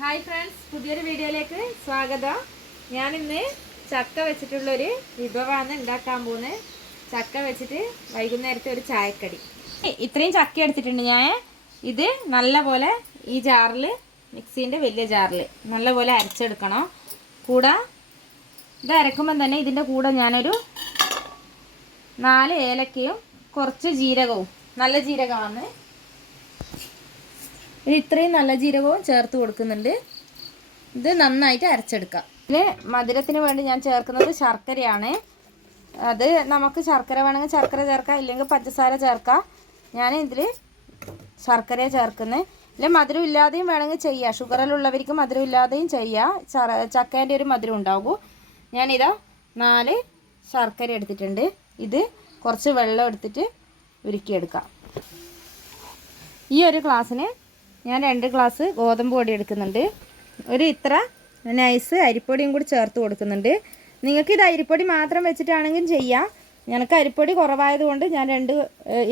Hi friends പുതിയൊരു വീഡിയോയിലേക്ക് സ്വാഗതം. ഞാനിന്ന് ചക്ക വെച്ചിട്ടുള്ളൊരു വിഭവമാണ് ഉണ്ടാക്കാൻ പോകുന്നത്. ചക്ക വെച്ചിട്ട് വൈകുന്നേരത്തെ ഒരു ചായക്കടി. ഇത്രയും ചക്ക എടുത്തിട്ടുണ്ട് ഞാൻ. ഇത് നല്ലപോലെ ഈ ജാറിൽ മിക്സീന്റെ വലിയ ജാറിൽ നല്ലപോലെ അരച്ചെടുക്കണം. കൂടെ ഇത് അരക്കുമ്പം തന്നെ ഇതിന്റെ കൂടെ ഞാനൊരു നാല് ഏലക്കയും കുറച്ച് ജീരകവും. നല്ല ജീരകമാണ്. ഇത് ഇത്രയും നല്ല ജീരകവും ചേർത്ത് കൊടുക്കുന്നുണ്ട്. ഇത് നന്നായിട്ട് അരച്ചെടുക്കാം. ഇതിന് മധുരത്തിന് വേണ്ടി ഞാൻ ചേർക്കുന്നത് ശർക്കരയാണ്. അത് നമുക്ക് ശർക്കര വേണമെങ്കിൽ ശർക്കര ചേർക്കാം ഇല്ലെങ്കിൽ പഞ്ചസാര ചേർക്കാം. ഞാൻ ഇതിൽ ശർക്കര ചേർക്കുന്നത് ഇല്ല മധുരം ഇല്ലാതെയും വേണമെങ്കിൽ ചെയ്യാം. ഷുഗറിലുള്ളവർക്ക് മധുരം ഇല്ലാതെയും ചെയ്യാം. ചക്കേന്റെ ഒരു മധുരം ഉണ്ടാകും. ഞാനിതാ നാല് ശർക്കര എടുത്തിട്ടുണ്ട്. ഇത് കുറച്ച് വെള്ളം എടുത്തിട്ട് ഉരുക്കിയെടുക്കാം. ഈ ഒരു ഗ്ലാസ്സിന് ഞാൻ രണ്ട് ഗ്ലാസ് ഗോതമ്പ് പൊടി എടുക്കുന്നുണ്ട്. ഒരു ഇത്ര നൈസ് അരിപ്പൊടിയും കൂടി ചേർത്ത് കൊടുക്കുന്നുണ്ട്. നിങ്ങൾക്ക് ഇത് അരിപ്പൊടി മാത്രം വെച്ചിട്ടാണെങ്കിലും ചെയ്യാം. ഞങ്ങൾക്ക് അരിപ്പൊടി കുറവായതുകൊണ്ട് ഞാൻ രണ്ട്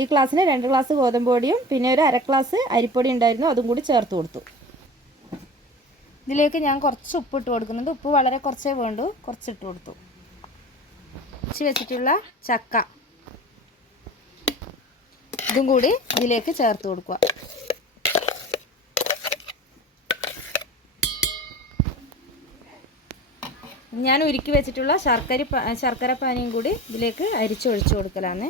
ഈ ഗ്ലാസ്സിന് രണ്ട് ഗ്ലാസ് ഗോതമ്പ് പൊടിയും പിന്നെ ഒരു അര ഗ്ലാസ് അരിപ്പൊടി ഉണ്ടായിരുന്നു അതും കൂടി ചേർത്ത് കൊടുത്തു. ഇതിലേക്ക് ഞാൻ കുറച്ച് ഉപ്പ് ഇട്ട് കൊടുക്കുന്നുണ്ട്. ഉപ്പ് വളരെ കുറച്ചേ വേണ്ടു കുറച്ച് ഇട്ട് കൊടുത്തു. കുറച്ച് വെച്ചിട്ടുള്ള ചക്ക. ഇതും കൂടി ഇതിലേക്ക് ചേർത്ത് കൊടുക്കുക. ഞാൻ ഉരുക്കി വെച്ചിട്ടുള്ള ശർക്കര ശർക്കര പാനിയും കൂടി ഇതിലേക്ക് അരിച്ചൊഴിച്ചു കൊടുക്കലാണ്.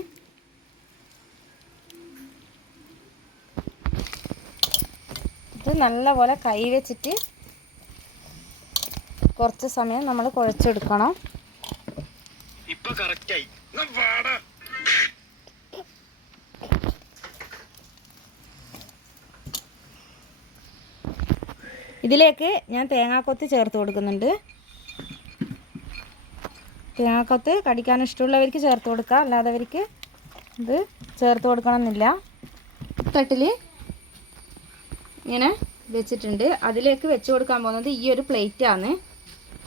ഇത് നല്ലപോലെ കൈ വെച്ചിട്ട് കുറച്ച് സമയം നമ്മൾ കുഴച്ചെടുക്കണം. ഇപ്പൊ കറക്റ്റായി ഇതിലേക്ക് ഞാൻ തേങ്ങാക്കൊത്ത് ചേർത്ത് കൊടുക്കുന്നുണ്ട്. തേങ്ങാക്കൊത്ത് കടിക്കാൻ ഇഷ്ടമുള്ളവർക്ക് ചേർത്ത് കൊടുക്കാം അല്ലാത്തവർക്ക് ഇത് ചേർത്ത് കൊടുക്കണമെന്നില്ല. തട്ടിൽ ഇങ്ങനെ വെച്ചിട്ടുണ്ട്. അതിലേക്ക് വെച്ച് കൊടുക്കാൻ പോകുന്നത് ഈ ഒരു പ്ലേറ്റാണ്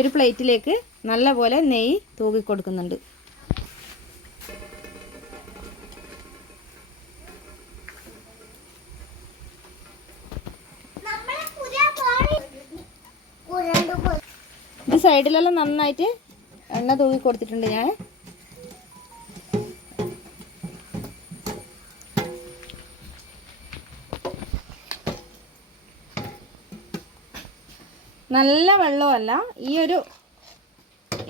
ഒരു പ്ലേറ്റിലേക്ക് നല്ലപോലെ നെയ്യ് തൂക്കി കൊടുക്കുന്നുണ്ട്. ഇത് സൈഡിലെല്ലാം നന്നായിട്ട് എണ്ണ തൂവി കൊടുത്തിട്ടുണ്ട് ഞാൻ. നല്ല വെള്ളമല്ല. ഈ ഒരു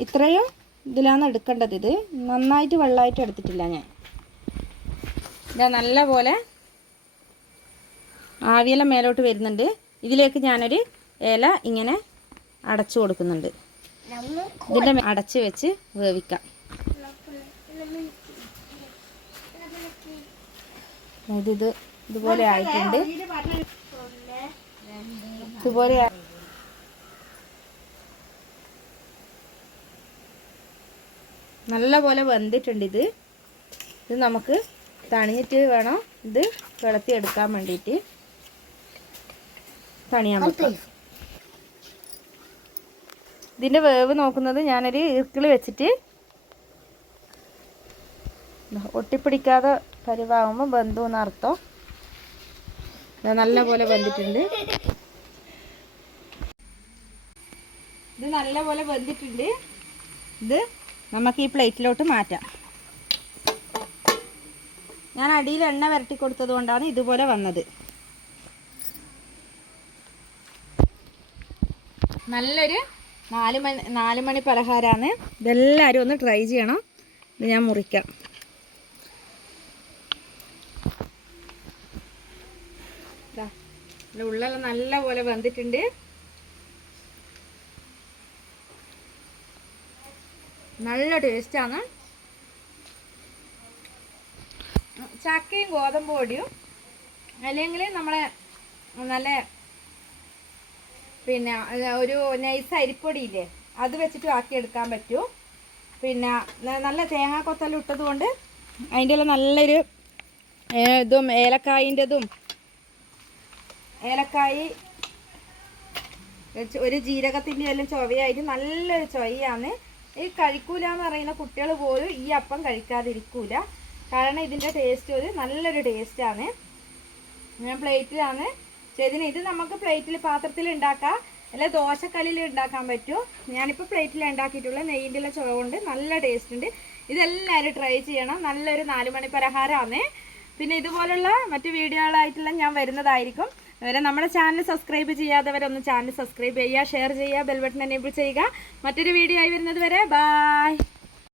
ഇത്രയും ഇതിലാണ് എടുക്കേണ്ടത് ഇത്. നന്നായിട്ട് വെള്ളമായിട്ട് എടുത്തിട്ടില്ല ഞാൻ. ഇതാ നല്ല പോലെ ആവിയെല്ലാം മേലോട്ട് വരുന്നുണ്ട്. ഇതിലേക്ക് ഞാനൊരു ഇല ഇങ്ങനെ അടച്ചു കൊടുക്കുന്നുണ്ട്. ഇതിന്റെ അടച്ച് വെച്ച് വേവിക്കാം. ഇത് ഇത് ഇതുപോലെ ആയിട്ടുണ്ട്. ഇതുപോലെ നല്ലപോലെ നല്ല പോലെ വെന്തിട്ടുണ്ട് ഇത്. ഇത് നമുക്ക് തണിഞ്ഞിട്ട് വേണം ഇത് കിളത്തി എടുക്കാൻ വേണ്ടിയിട്ട്. തണിയാൻ വെക്കാം. ഇതിന്റെ വേവ് നോക്കുന്നത് ഞാനൊരു ഇർക്കിളി വെച്ചിട്ട് ഒട്ടിപ്പിടിക്കാതെ പരിവാകുമ്പോൾ ബന്ധു എന്നർത്ഥം നല്ലപോലെ നല്ല പോലെ വെന്തിട്ടുണ്ട് ഇത് നല്ലപോലെ ബന്ധിട്ടുണ്ട്. ഇത് നമുക്ക് ഈ പ്ലേറ്റിലോട്ട് മാറ്റാം. ഞാൻ അടിയിൽ എണ്ണ വരട്ടി കൊടുത്തത് കൊണ്ടാണ് ഇതുപോലെ വന്നത്. നല്ലൊരു നാല് മണി നാല് മണി പലഹാരമാണ് ഇതെല്ലാവരും ഒന്ന് ട്രൈ ചെയ്യണം. ഇത് ഞാൻ മുറിക്കാം. ഇതിന്റെ ഉള്ളെല്ലാം നല്ല പോലെ വെന്തിട്ടുണ്ട്. നല്ല ടേസ്റ്റാണ് ചക്കയും ഗോതമ്പ് പൊടിയും. അല്ലെങ്കിൽ നമ്മളെ നല്ല പിന്നെ ഒരു നൈസ് അരിപ്പൊടിയില്ലേ അത് വെച്ചിട്ട് ആക്കിയെടുക്കാൻ പറ്റും. പിന്നെ നല്ല നല്ല തേങ്ങാക്കൊത്തെല്ലാം ഇട്ടത് കൊണ്ട് അതിന്റെ എല്ലാം നല്ലൊരു ഇതും ഏലക്കായിന്റെതും ഏലക്കായി ഒരു ജീരകത്തിന്റെ എല്ലാം ചൊവയായിട്ട് നല്ലൊരു ചൊവയാണ് ഈ കഴിക്കൂല എന്ന് പറയുന്ന കുട്ടികൾ പോലും ഈ അപ്പം കഴിക്കാതിരിക്കൂല. കാരണം ഇതിന്റെ ടേസ്റ്റ് ഒരു നല്ലൊരു ടേസ്റ്റാണ്. ഞാൻ പ്ലേറ്റിലാണ് ചെയ്തിന് ഇത് നമുക്ക് പ്ലേറ്റിൽ പാത്രത്തിൽ ഉണ്ടാക്കാം. അല്ലെ ദോശക്കല്ലിൽ ഉണ്ടാക്കാൻ പറ്റും. ഞാനിപ്പോൾ പ്ലേറ്റിൽ ഉണ്ടാക്കിയിട്ടുള്ള നെയ്യിന്റെ ചുവ കൊണ്ട് നല്ല ടേസ്റ്റ് ഉണ്ട്. ഇതെല്ലാവരും ട്രൈ ചെയ്യണം. നല്ലൊരു നാല് മണി പലഹാരമാണ്. പിന്നെ ഇതുപോലുള്ള മറ്റു വീഡിയോകളായിട്ടുള്ള ഞാൻ വരുന്നതായിരിക്കും. അതുവരെ നമ്മുടെ ചാനൽ സബ്സ്ക്രൈബ് ചെയ്യാത്തവരൊന്ന് ചാനൽ സബ്സ്ക്രൈബ് ചെയ്യുക ഷെയർ ചെയ്യുക ബെൽബട്ടൺ എനേബിൾ ചെയ്യുക. മറ്റൊരു വീഡിയോ ആയി വരുന്നത് വരെ ബായ്